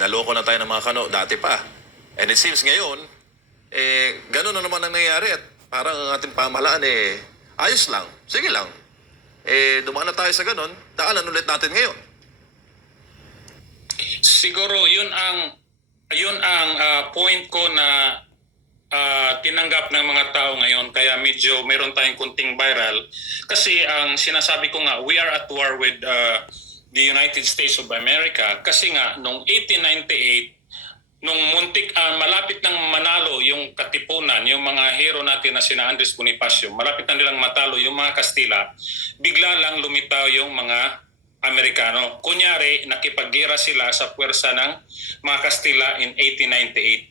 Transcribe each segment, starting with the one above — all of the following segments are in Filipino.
naloko na tayo ng mga kano, dati pa. And it seems ngayon, ganun na naman ang nangyayari at parang ang ating pamahalaan, ayos lang, sige lang. Dumaan na tayo sa ganun, daanan ulit natin ngayon. Siguro yun ang point ko na tinanggap ng mga tao ngayon, kaya medyo meron tayong kunting viral kasi ang sinasabi ko nga, we are at war with the United States of America kasi nga noong 1898 nung malapit nang manalo yung Katipunan, yung mga hero natin na sina Andres Bonifacio, malapit na nilang matalo yung mga Kastila, bigla lang lumitaw yung mga Amerikano. Kunyari, nakipaggera sila sa puwersa ng mga Kastila in 1898.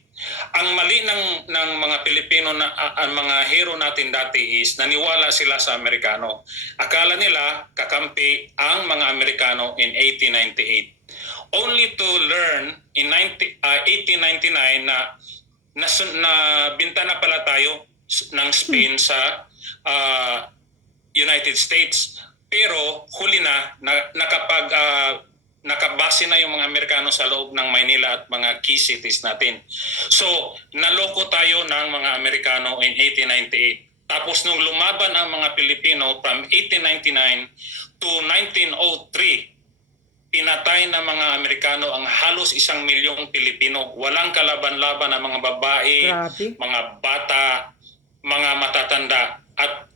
Ang mali ng mga Pilipino na ang mga hero natin dati is naniwala sila sa Amerikano. Akala nila kakampi ang mga Amerikano in 1898. Only to learn in 1899 na binta na pala tayo ng Spain sa United States. Pero huli nakabase na yung mga Amerikano sa loob ng Maynila at mga key cities natin. So, naloko tayo ng mga Amerikano in 1898. Tapos nung lumaban ang mga Pilipino from 1899 to 1903, pinatay ng mga Amerikano ang halos 1,000,000 Pilipino. Walang kalaban-laban ang mga babae, mga bata, mga matatanda at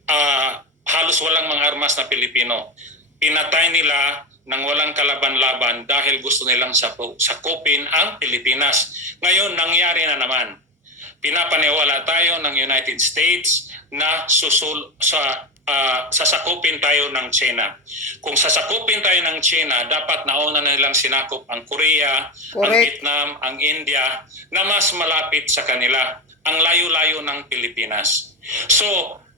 halos walang mga armas na Pilipino. Pinatay nila nang walang kalaban-laban dahil gusto nilang sakupin ang Pilipinas. Ngayon, nangyari na naman. Pinapaniwala tayo ng United States na sasakupin tayo ng China. Kung sasakupin tayo ng China, dapat nauna na nilang sinakop ang Korea, ang Vietnam, ang India, na mas malapit sa kanila, ang layo-layo ng Pilipinas. So,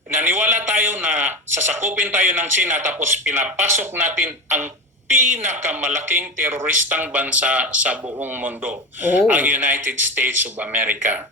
naniwala tayo na sasakupin tayo ng China tapos pinapasok natin ang pinakamalaking teroristang bansa sa buong mundo, ang United States of America.